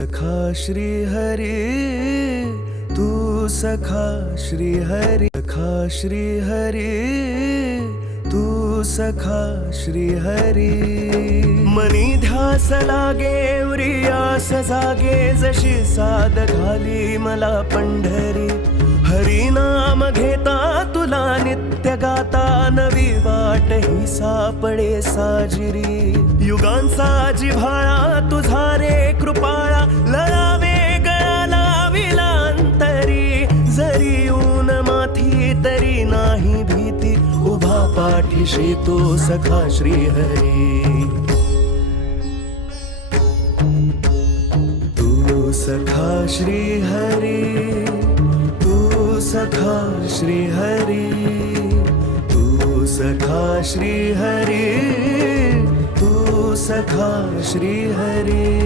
सखा श्री हरी तू सखा श्री हरी सखा श्री हरी तू सखा श्री हरी। मनी ध्यास लागे उरियास जागे जशी साद घाली मला पंढरी। हरी नाम घेता तुला नित्य गाता नवी वाट ही सापडे साजिरी। युगांचा जिव्हाळा तुझा रे कृपा माथी तरी नाही भीती. उभा पाठीशी तो सखा श्री हरी. तू सखा श्री हरी. तू सखा श्री हरी. तू सखा श्री हरी. तू सखा श्री हरी.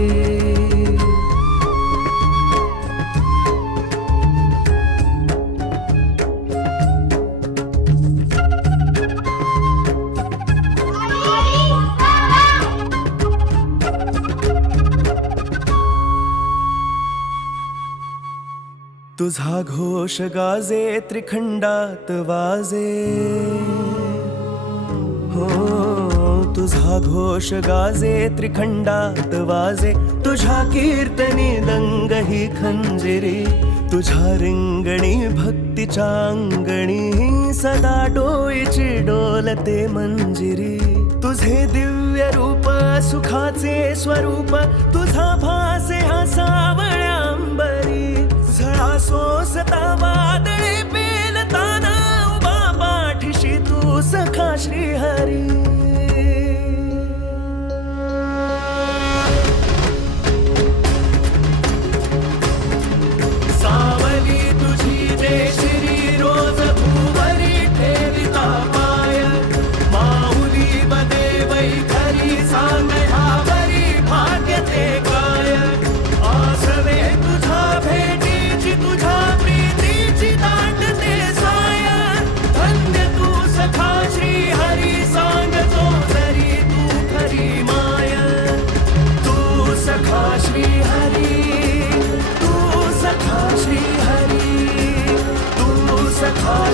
तुझा घोष गाजे त्रिखंडात वाजे. हो तुझा घोष गाजे त्रिखंडात वाजे. तुझ्या कीर्तनी दंग ही खंजिरी तुझ्या रिंगणी भक्तीच्या अंगणी सदा डोईची डोलते मंजिरी. तुझे दिव्य रूप सुखाचे स्वरूप तुझा भासे ਅਫਸੋਸ ਤਾਂ ਵਾਦ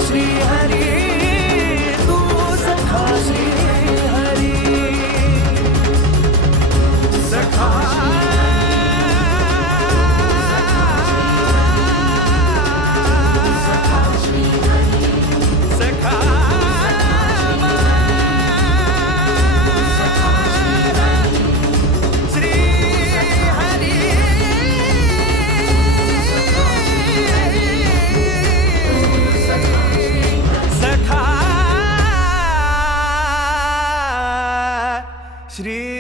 श्री हरि श्री